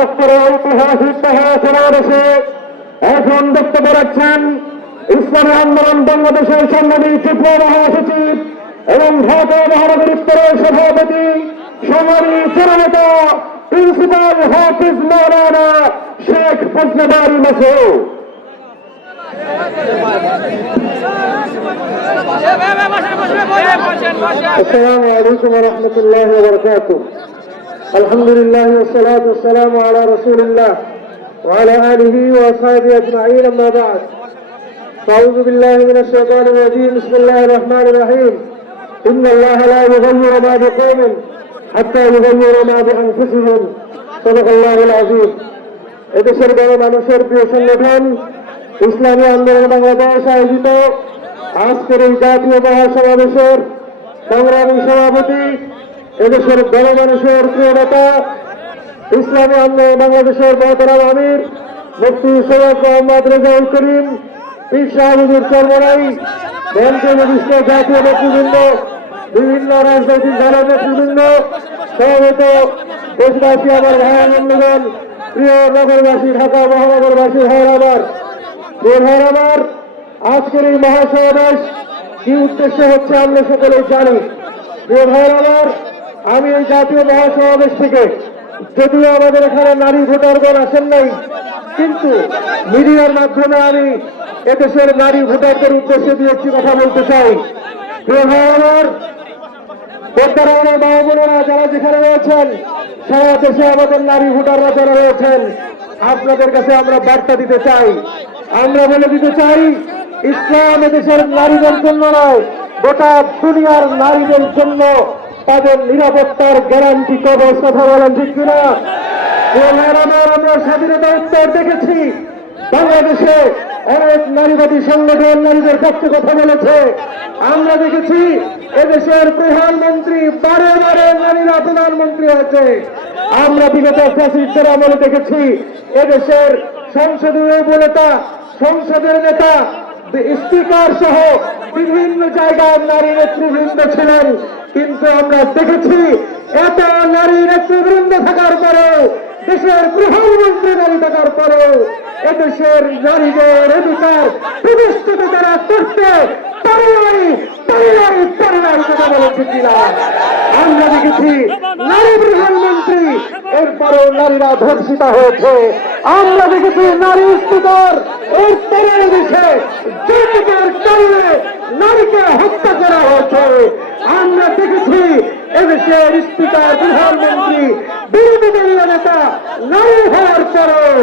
আজকের এই ঐতিহাসিক সভা সমাবেশে এখন বক্তব্য রাখছেন ইসলামী আন্দোলন বাংলাদেশের সাংবাদিক যুগ্ম মহাসচিব এবং ঢাকা মহানগর উত্তরের সভাপতি সমারি চূড়ানেতা প্রিন্সিপাল হাফিজ মৌলানা শেখ ফজলাবাড়ি মাসুদ السلام عليكم ورحمة الله وبركاته الحمد لله والصلاة والسلام على رسول الله وعلى آله وأصحابه أجمعين أما بعد أعوذ بالله من الشيطان الرجيم بسم الله الرحمن الرحيم إن الله لا يغير ما بقوم حتى يغيروا ما بأنفسهم صدق الله العظيم এদেশের বড় মানুষের প্রিয় সংগঠন ইসলামী আন্দোলন বাংলাদেশ আয়োজিত আজকের এই জাতীয় মহাসমাবেশের সংগ্রামী সভাপতি এদেশের বড় মানুষের প্রিয় নেতা, ইসলামী আন্দোলন বাংলাদেশের মহতরাম আমির, মুফতি সৈয়দ মোহাম্মদ রেজাউল করিম, পীর সাহাবুজুর চর্মরাই নির্দিষ্ট জাতীয় নেতৃবৃন্দ, বিভিন্ন রাজনৈতিক দলের নেতৃবৃন্দ সমবেত দেশবাসী, আমার ভাই বন্ধুগণ, প্রিয় নগরবাসী, ঢাকা মহানগরবাসী আমার। প্রিয় আমার, আজকের এই মহাসমাবেশ কি উদ্দেশ্য হচ্ছে আমরা সকলেই জানি। প্রিয় আমার আমি এই জাতীয় মহাসমাবেশ থেকে যদিও আমাদের এখানে নারী ভোটারগণ আসেন নাই, কিন্তু মিডিয়ার মাধ্যমে আমি এদেশের নারী ভোটারদের উদ্দেশ্যে দিয়ে একটি কথা বলতে চাই। প্রিয় ভাই আমার পদ্মারা আমার মা বোনেরা যারা যেখানে রয়েছেন, সারা দেশে আমাদের নারী ভোটাররা যারা রয়েছেন, আপনাদের কাছে আমরা বার্তা দিতে চাই। আমরা বলে দিতে চাই, ইসলাম এদেশের নারীদের জন্য নয়, গোটা দুনিয়ার নারীদের জন্য তাদের নিরাপত্তার গ্যারান্টি কবচ কথা বলেন ঠিক আমরা স্বাধীনতা উত্তর দেখেছি। বাংলাদেশে অনেক নারীবাদী সংগঠন নারীদের পক্ষে কথা বলেছে। আমরা দেখেছি এদেশের প্রধানমন্ত্রী বারে বারে নারীরা প্রধানমন্ত্রী হয়েছে। আমরা বিগত ফ্যাসিস্টের আমলে দেখেছি এদেশের সংসদীয় উপনেতা সংসদের নেতা, স্পিকার সহ বিভিন্ন জায়গায় নারী নেতৃবৃন্দ ছিলেন। কিন্তু আমরা দেখেছি, এত নারী নেতৃবৃন্দ থাকার পরেও, দেশের প্রধানমন্ত্রী নারী থাকার পরেও এদেশের নারীদের অধিকার প্রতিষ্ঠিত যারা করতে পারে পারে পারে আমরা দেখেছি, নারী প্রধানমন্ত্রী, এরপরেও স্পিকার এরপরে দেশে নারীকে হত্যা করা হয়েছে। এদেশের স্পিকার প্রধানমন্ত্রী বিরোধী দলীয় নেতা, নারী হওয়ার পরেও,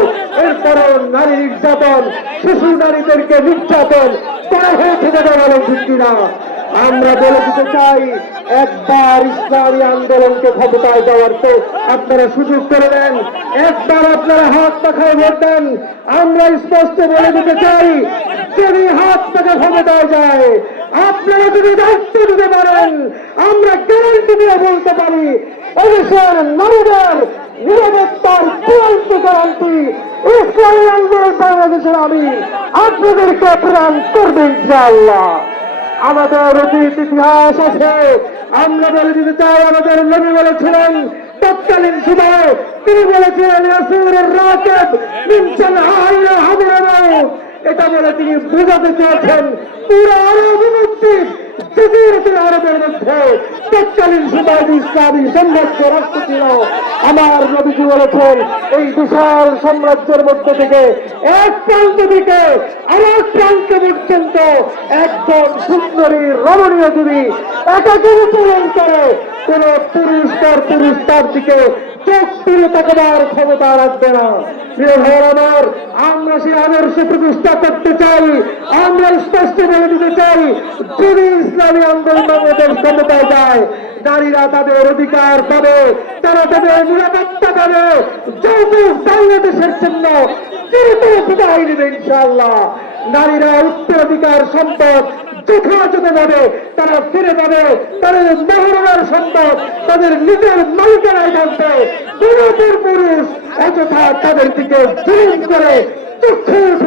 এরপরও নারী নির্যাতন, শিশু নারীদেরকে নির্যাতন করা হয়েছে কথা বলেন ঠিক কিনা। আমরা বলে দিতে চাই, একবার ইসলামী আন্দোলনকে ক্ষমতায় দেওয়ার তো আপনারা সুযোগ করে দেন। একবার আপনারা হাত পাখায় ভোট দেন। আমরা স্পষ্ট বলে দিতে চাই, যদি হাত পাখা ক্ষমতায় যায় আপনারা যদি দায়িত্ব দিতে পারেন, আমরা গ্যারান্টি দিয়ে বলতে পারি এদেশের নারীদের নিরাপত্তার চূড়ান্ত গ্যারান্টি ইসলামী আন্দোলন বাংলাদেশের আমি আপনাদেরকে প্রদান করবেন ইনশাআল্লাহ। আমাদের অতীত ইতিহাস আছে, আমরা বলে দিতে চাই, আমাদের নবী বলেছিলেন, তৎকালীন সময়ে তিনি বলেছিলেন রাসূলের রাকেব এটা বলে তিনি বোঝাতে চেয়েছেন, পুরো আরব মুক্তির আরবের মধ্যে আমার নবীজি বলেছেন, এই বিশাল সাম্রাজ্যের মধ্যে থেকে এক প্রান্ত থেকে আরেক প্রান্ত পর্যন্ত একজন সুন্দরী রমণীয় দেবী একাকে বিচরণ করে, কোন পুরুষ তার পুরুষ তার দিকে চোখ তুলে তাকাবার ক্ষমতা রাখবে না। প্রিয় ভাইয়ের আমার, আমরা সেই আদর্শ প্রতিষ্ঠা করতে চাই, আমরা স্পষ্ট বলে দিতে চাই, যদি ইসলামী আন্দোলন ক্ষমতায় যায়, নারীরা তাদের অধিকার পাবে, তারা তাদের নিরাপত্তা পাবে। যৌতুক বাংলাদেশের জন্য চিরতর বিদায় নেবে ইনশাআল্লাহ। নারীরা উত্তরাধিকার সম্পদ যথাযথ ভাবে তারা ফিরে পাবে তাদের মহরমার সম্পদ, তাদের নিজের মালিকানায় থাকবে। পুরুষের পুরুষ অযথা তাদের দিকে জুলুম করে পুরুষ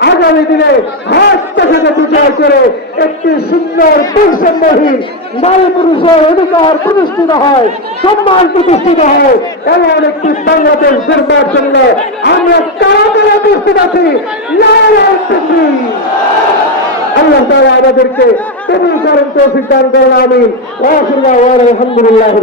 আগামী দিনে করে একটি সুন্দর বৈষম্যহীন নারী পুরুষের অধিকার প্রতিষ্ঠিত হয় সম্মান প্রতিষ্ঠিত হয় এমন একটি বাংলাদেশ জন্য আমরা কারা প্রস্তুত আছি। আল্লাহ তাআলা আমাদেরকে কবুল করেন তৌফিক দান করেন ওয়া আলহামদুলিল্লাহি